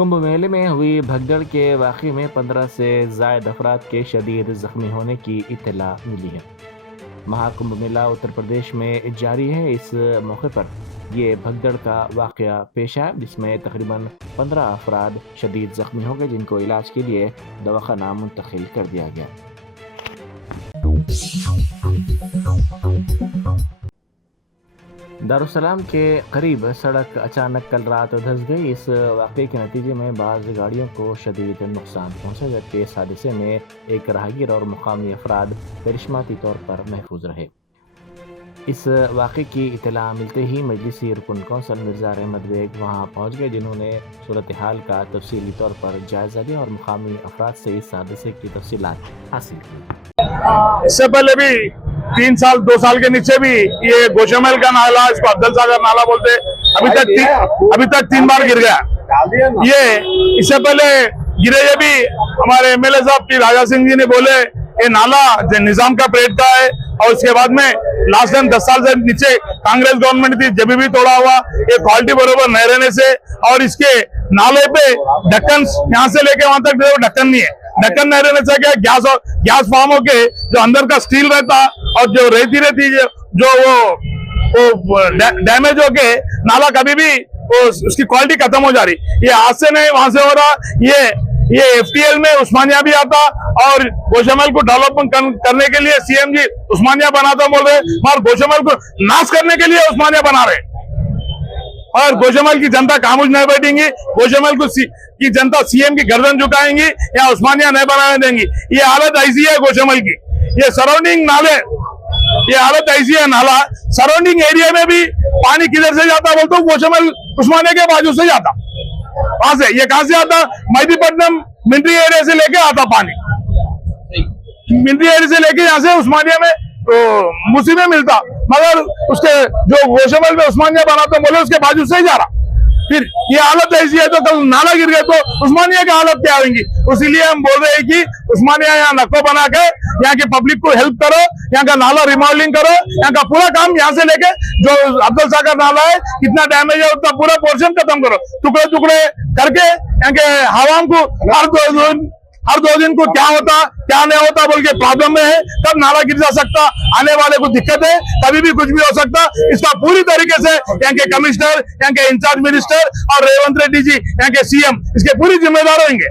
कुंभ मेले में हुई भगदड़ के वाक़े में 15 से ज़ायद अफराद के शदीद ज़ख्मी होने की इत्तला मिली है। महाकुंभ मेला उत्तर प्रदेश में जारी है। इस मौके पर ये भगदड़ का वाक़या पेश आया, जिसमें तकरीबन 15 अफराद शदीद ज़ख्मी हो गए, जिनको इलाज के लिए दवाखाना मुंतकिल कर दिया गया। दारुसलाम के करीब सड़क अचानक कल रात धंस गई। इस वाक़े के नतीजे में बाज़ गाड़ियों को शदीद नुकसान पहुंचा, जबकि इस हादसे में एक राहगीर और मुकामी अफराद करिश्माती तौर पर महफूज रहे। इस वाक़े की इत्तला मिलते ही मजलिसी रुकन कौंसल मिर्ज़ा अहमद बेग वहां पहुंच गए, जिन्होंने सूरत हाल का तफसीली तौर पर जायज़ा लिया और मुकामी अफराद से इस हादसे की तफसीलात हासिल की। इससे पहले भी 3 साल 2 साल के नीचे भी ये गोशमहल का नाला, इसको अब्दुल सागर नाला बोलते, अभी तक 3 बार गिर गया। ये इससे पहले गिरे, ये भी हमारे एमएलए साहब पी राजा सिंह जी ने बोले ये नाला निजाम का परेड का है, और उसके बाद में लास्ट टाइम 10 साल से नीचे कांग्रेस गवर्नमेंट थी, जब भी तोड़ा हुआ। ये क्वालिटी बरोबर नहीं रहने से, और इसके नाले पे ढक्कन यहाँ से लेके वहां तक ढक्कन नहीं है। ढक्कन नहीं रहने से क्या गैस फॉर्म होके जो अंदर का स्टील रहता और जो रहती जो वो डैमेज होके नाला कभी भी उसकी क्वालिटी खत्म हो जा रही। ये आज से नहीं वहां से हो रहा। ये एफटीएल में उस्मानिया भी आता, और गोशमहल को डेवलपमेंट करने के लिए सीएम जी उस्मानिया बनाता बोल रहे, मगर गोशमहल को नाश करने के लिए उस्मानिया बना रहे। और गोशमहल की जनता खामोश नहीं बैठेंगी। गोशमहल की जनता सीएम की गर्दन झुकाएंगी या उस्मानिया नहीं बनाने देंगी। ये हालत ऐसी है गोशमहल की। ये सराउंडिंग नाले, ये हालत ऐसी है, नाला सराउंडिंग एरिया में भी पानी किधर से जाता बोलते हो, गोशमहल उस्मानिया के बाजू से जाता। वहां से ये कहां से आता, मेहदीपट्टनम मिलिट्री एरिया से लेके आता पानी, मिलिट्री एरिया से लेके यहाँ से उस्मानिया में मुसी में मिलता, मगर उसके जो गोशमहल में उस्मानिया बना तो बोले उसके बाजू से ही जा रहा। फिर ये हालत ऐसी है, तो कल नाला गिर गए तो उस्मानिया की हालत क्या होगी। इसीलिए हम बोल रहे हैं कि उस्मानिया यहाँ नक्को बना के यहाँ की पब्लिक को हेल्प करो, यहाँ का नाला रिमॉडलिंग करो, यहाँ का पूरा काम यहाँ से लेके जो अब्दुल सागर नाला है कितना डैमेज है उतना पूरा पोर्शन खत्म करो, टुकड़े टुकड़े करके यहाँ के हवाम को हर दो दिन को क्या होता क्या नहीं होता बोल के प्रॉब्लम में है। कब नाला गिर जा सकता, आने वाले को दिक्कत है, कभी भी कुछ भी हो सकता। इसका पूरी तरीके से यहाँ के कमिश्नर, यहाँ के इंचार्ज मिनिस्टर और रेवंत रेड्डी जी, यहाँ के सीएम इसके पूरी जिम्मेदार होंगे।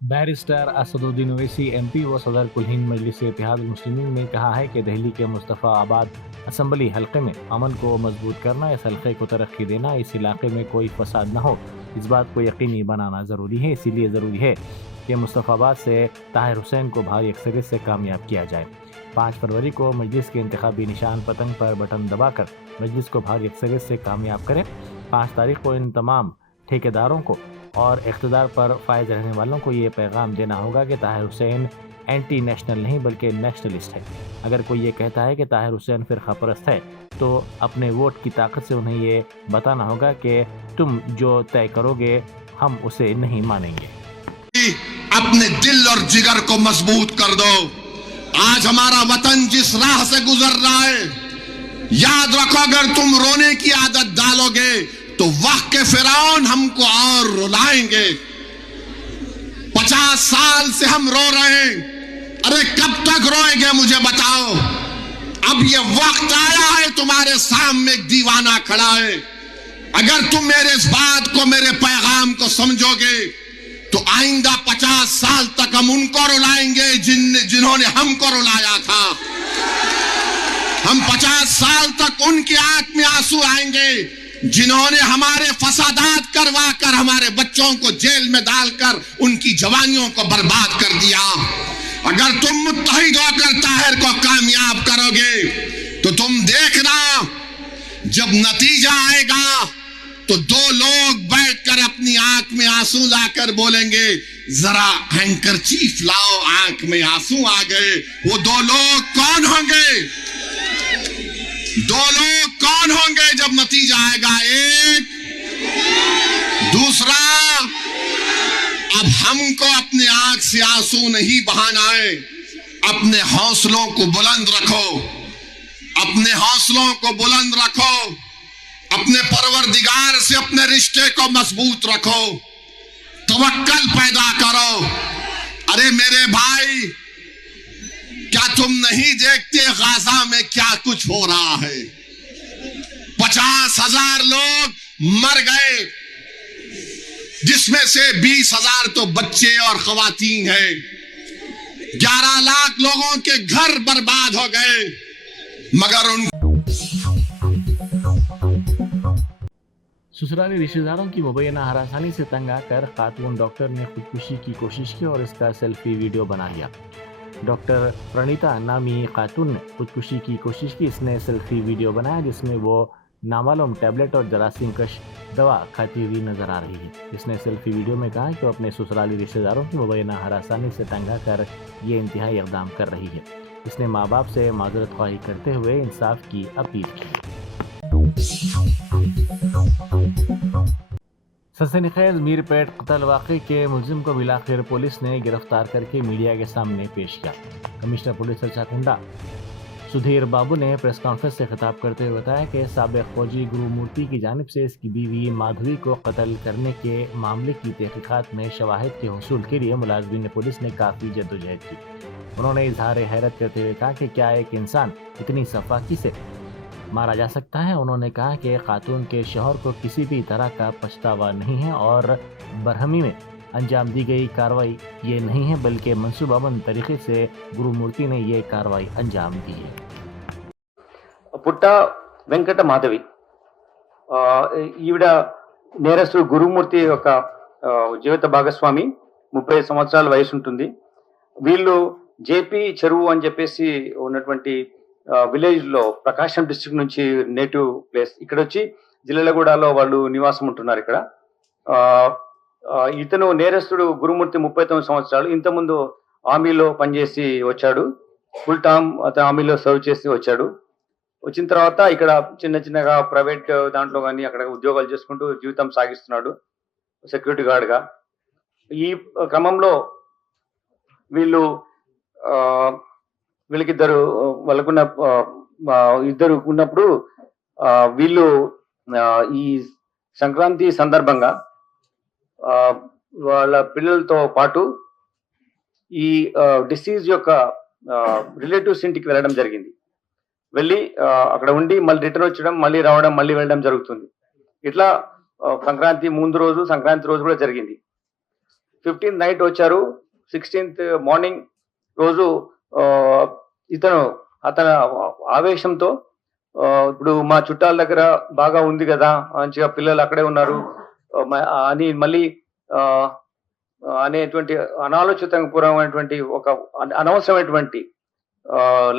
बैरिस्टर असदुद्दीन ओवैसी एमपी व सदर कुल हिंद मजलिस इत्तेहाद मुस्लिमीन ने कहा है कि दिल्ली के मुस्तफ़ाबाद असम्बली हल्के में अमन को मजबूत करना, इस हल्के को तरक्की देना, इस इलाके में कोई फसाद न हो, इस बात को यकीनी बनाना ज़रूरी है। इसीलिए ज़रूरी है कि मुस्तफ़ाबाद से ताहिर हुसैन को भारी अक्सरियत से कामयाब किया जाए। 5 फरवरी को मजलिस के इंतखाबी निशान पतंग पर बटन दबाकर मजलिस को भारी अक्सरियत से कामयाब करें। 5 तारीख को इन तमाम ठेकेदारों को और इक़्तिदार पर फायद रहने वालों को ये पैगाम देना होगा कि ताहिर हुसैन एंटी नेशनल नहीं बल्कि नेशनलिस्ट है। अगर कोई ये कहता है कि ताहिर हुसैन फ़िरक़ा परस्त है, तो अपने वोट की ताकत से उन्हें ये बताना होगा कि तुम जो तय करोगे हम उसे नहीं मानेंगे। अपने दिल और जिगर को मजबूत कर दो। आज हमारा वतन जिस राह से गुजर रहा है, याद रखो अगर तुम रोने की आदत डालोगे तो वक्त के फिरौन हमको और रुलाएंगे। 50 साल से हम रो रहे हैं, अरे कब तक रोएंगे मुझे बताओ। अब ये वक्त आया है, तुम्हारे सामने एक दीवाना खड़ा है। अगर तुम मेरे इस बात को, मेरे पैगाम को समझोगे तो आइंदा 50 साल तक हम उनको रुलाएंगे जिन्होंने हमको रुलाया था। हम 50 साल तक उनकी आंख में आंसू आएंगे जिन्होंने हमारे फसादात करवा कर हमारे बच्चों को जेल में डालकर उनकी जवानियों को बर्बाद कर दिया। अगर तुम मुत्तहिद होकर ताहिर को कामयाब करोगे तो तुम देखना, जब नतीजा आएगा तो 2 लोग बैठकर अपनी आंख में आंसू लाकर बोलेंगे जरा हैंकरचीफ लाओ, आंख में आंसू आ गए। वो 2 लोग कौन होंगे? 2 लोग कौन होंगे जब नतीजा आएगा? एक, दूसरा, अब हमको अपने आंख से आंसू नहीं बहाना है। अपने हौसलों को बुलंद रखो, अपने हौसलों को बुलंद रखो। अपने परवरदिगार से अपने रिश्ते को मजबूत रखो, तवक्कल पैदा करो। अरे मेरे भाई, क्या तुम नहीं देखते गाजा में क्या कुछ हो रहा है? 50,000 लोग मर गए, जिसमें से 20,000 तो बच्चे और खवातीन हैं। 11 लाख लोगों के घर बर्बाद हो गए, मगर उन ससुराली रिश्तेदारों की मुबैना हरासानी से तंग आकर खातून डॉक्टर ने खुदकुशी की कोशिश की और इसका सेल्फी वीडियो बना लिया। डॉक्टर प्रणीता नामी खातून ने खुदकुशी की कोशिश की। इसने सेल्फी वीडियो बनाया जिसमें वो नामालूम टैबलेट और जरासीम कश दवा खाती हुई नजर आ रही है। इसने सेल्फी वीडियो में कहा कि वो अपने ससुराली रिश्तेदारों की मुबैना हरासानी से तंग आकर ये इंतहाई इक़दाम कर रही है। इसने माँ बाप से माजरत ख्वाही करते हुए इंसाफ की अपील की। सनसनीखेज मीरपेट कत्ल वाक़े के मुलजिम को बिलाखिर पुलिस ने गिरफ्तार करके मीडिया के सामने पेश किया। कमिश्नर पुलिस सरचाकुंडा सुधीर बाबू ने प्रेस कॉन्फ्रेंस से खिताब करते हुए बताया कि साबिक फौजी गुरुमूर्ति की जानिब से इसकी बीवी माधवी को कत्ल करने के मामले की तहकीकात में शवाहिद के हुसूल के लिए मुलाजमीन पुलिस ने काफ़ी जद्दोजहद की। उन्होंने इजहार हैरत करते हुए कहा कि क्या एक इंसान इतनी सफाकी से मारा जा सकता है। उन्होंने कहा कि खातून के शौहर को किसी भी तरह का पछतावा नहीं है और बरहमी में अंजाम दी गई कार्रवाई ये नहीं है, बल्कि मनसूबाबंद तरीके से गुरुमूर्ति ने ये कार्रवाई अंजाम दी है। పుట్ట వెంకట మాధవి ఈవిడ నేరస్తుడు గురుమూర్తి యొక్క జీవిత భాగస్వామి, 30 సంవత్సరాల వయసు ఉంటుంది. వీళ్ళు జేపీ చెరువు అని చెప్పేసి ఉన్నటువంటి విలేజ్ లో ప్రకాశం డిస్ట్రిక్ట్ నుంచి నేటివ్ ప్లేస్. ఇక్కడ వచ్చి జిల్లెలగూడలో వాళ్ళు నివాసం ఉంటున్నారు. ఇక్కడ ఇతను నేరస్తుడు గురుమూర్తి 39 సంవత్సరాలు. ఇంతకుముందు ఆర్మీలో పనిచేసి వచ్చాడు. ఫుల్ టర్మ్ అతను ఆర్మీలో సర్వ్ చేసి వచ్చాడు. వచ్చిన తర్వాత ఇక్కడ చిన్న చిన్నగా ప్రైవేట్ దాంట్లో కానీ అక్కడ ఉద్యోగాలు చేసుకుంటూ జీవితం సాగిస్తున్నాడు సెక్యూరిటీ గార్డ్గా. ఈ క్రమంలో వీళ్ళకిద్దరు వాళ్ళకున్న ఇద్దరు ఉన్నప్పుడు వీళ్ళు ఈ సంక్రాంతి సందర్భంగా వాళ్ళ పిల్లలతో పాటు ఈ డిసీజ్ యొక్క రిలేటివ్స్ ఇంటికి వెళ్ళడం జరిగింది. వెళ్ళి అక్కడ ఉండి మళ్ళీ రిటర్న్ వచ్చడం, మళ్ళీ రావడం, మళ్ళీ వెళ్ళడం జరుగుతుంది. ఇట్లా సంక్రాంతి ముందు రోజు, సంక్రాంతి రోజు కూడా జరిగింది. 15th నైట్ వచ్చారు. 16th మార్నింగ్ రోజు అతను ఆవేశంతో ఇప్పుడు మా చుట్టాల దగ్గర బాగా ఉంది కదా, మంచిగా పిల్లలు అక్కడే ఉన్నారు అని మళ్ళీ అనేటువంటి అనాలోచితపూర్వమైనటువంటి ఒక అనవసరమైనటువంటి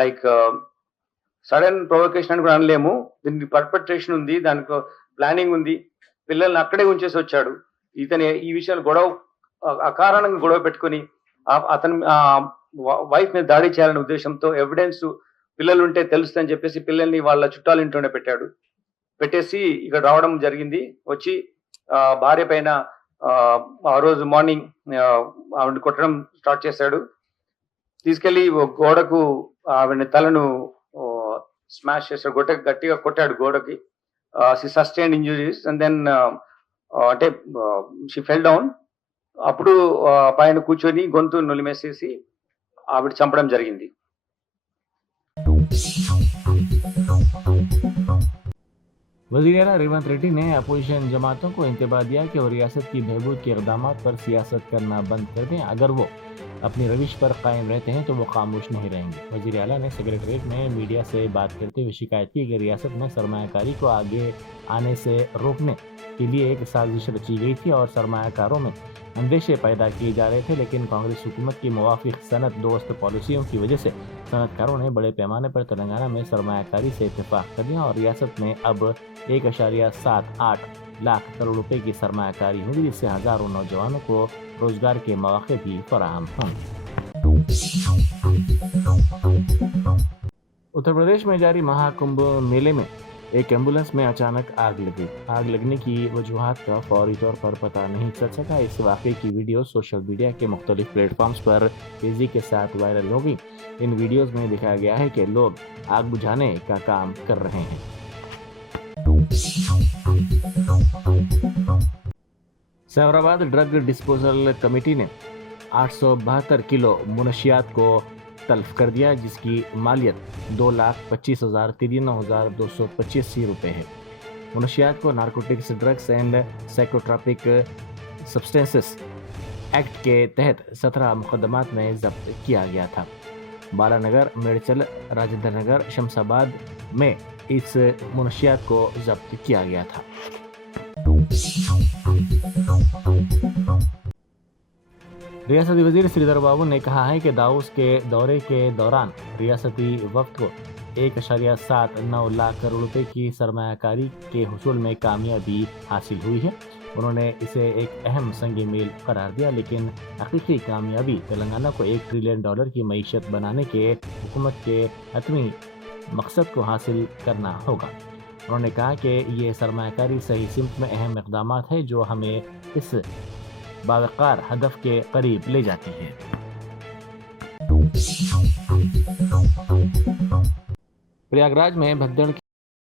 లైక్ సడన్ ప్రొవోకేషన్ అని కూడా అనలేము. దీనికి పర్పెట్రేషన్ ఉంది, దానికి ప్లానింగ్ ఉంది. పిల్లల్ని అక్కడే ఉంచేసి వచ్చాడు. ఇతను ఈ విషయాలు అకారణంగా గొడవ పెట్టుకుని అతను వైఫ్ మీద దాడి చేయాలనే ఉద్దేశంతో ఎవిడెన్స్ పిల్లలు ఉంటే తెలుస్తుందని చెప్పేసి పిల్లల్ని వాళ్ళ చుట్టాల ఇంట్లోనే పెట్టేసి ఇక్కడ రావడం జరిగింది. వచ్చి భార్య పైన ఆ రోజు మార్నింగ్ ఆవిడ కొట్టడం స్టార్ట్ చేశాడు. తీసుకెళ్లి గోడకు ఆవిడ తలను స్మాష్ చేశాడు. గట్టిగా కొట్టాడు గోడకి. She sustained injuries and then అంటే షీ ఫెల్ డౌన్. అప్పుడు పైన కూర్చొని గొంతు నులిమేసేసి ఆవిడ చంపడం జరిగింది. वज़ीर-ए-आला रेवंत रेड्डी ने अपोजिशन जमातों को इंतबाह दिया कि वो रियासत की बहबूद के इक़दामात पर सियासत करना बंद कर दें। अगर वो अपनी रविश पर कायम रहते हैं तो वो खामोश नहीं रहेंगे। वज़ीर-ए-आला ने सेक्रेटरीट में मीडिया से बात करते हुए शिकायत की कि रियासत में सरमायाकारी को आगे आने से रोकने के लिए एक साजिश रची गई थी और सरमायाकारों में अंदेशे पैदा किए जा रहे थे, लेकिन कांग्रेस हुकूमत की मुवाफिक सनत दोस्त पॉलिसियों की वजह से सनतकारों ने बड़े पैमाने पर तेलंगाना में सरमायाकारी से इत्तेफाक कर दिया और रियासत में अब 1.78 लाख करोड़ रुपए की सरमायाकारी होगी, जिससे हजारों नौजवानों को रोजगार के मौके भी फराहम होंगे। उत्तर प्रदेश में जारी महाकुंभ मेले में एक एम्बुलेंस में अचानक आग लगी। आग लगने की वजूहात का फौरी तौर पर पता नहीं चल सका। इस वाक़े की वीडियो सोशल मीडिया के मुख्तलिफ प्लेटफॉर्म्स पर तेज़ी के साथ वायरल हो गई। इन वीडियोज़ में दिखाया गया है कि लोग आग बुझाने का काम कर रहे हैं। सैबराबाद ड्रग डिस्पोजल कमेटी ने 872 किलो मुनशियात को तल्फ कर दिया, जिसकी मालियत 2,25,93,285 रुपये है। मुनशियात को narcotics, drugs and psychotropic substances act के तहत 17 मुकदमात में जब्त किया गया था। बालानगर, मेड़चल, राजेंद्र नगर, शमशाबाद में इस मुनशियात को जब्त किया गया था। रियासती वजीर श्रीधर बाबू ने कहा है कि दाऊस के दौरे के दौरान रियासती वक्त को 1.79 लाख करोड़ रुपए की सरमायाकारी के हुसूल में कामयाबी हासिल हुई है। उन्होंने इसे एक अहम संगी मील करार दिया, लेकिन हकीकी कामयाबी तेलंगाना को $1 ट्रिलियन की मईशत बनाने के हुकूमत के हतमी मकसद को हासिल करना होगा। उन्होंने कहा कि ये सरमायाकारी सही सिमत में अहम इक़दाम है जो हमें इस बावकार हदफ के करीब ले जाती है। प्रयागराज में भगदड़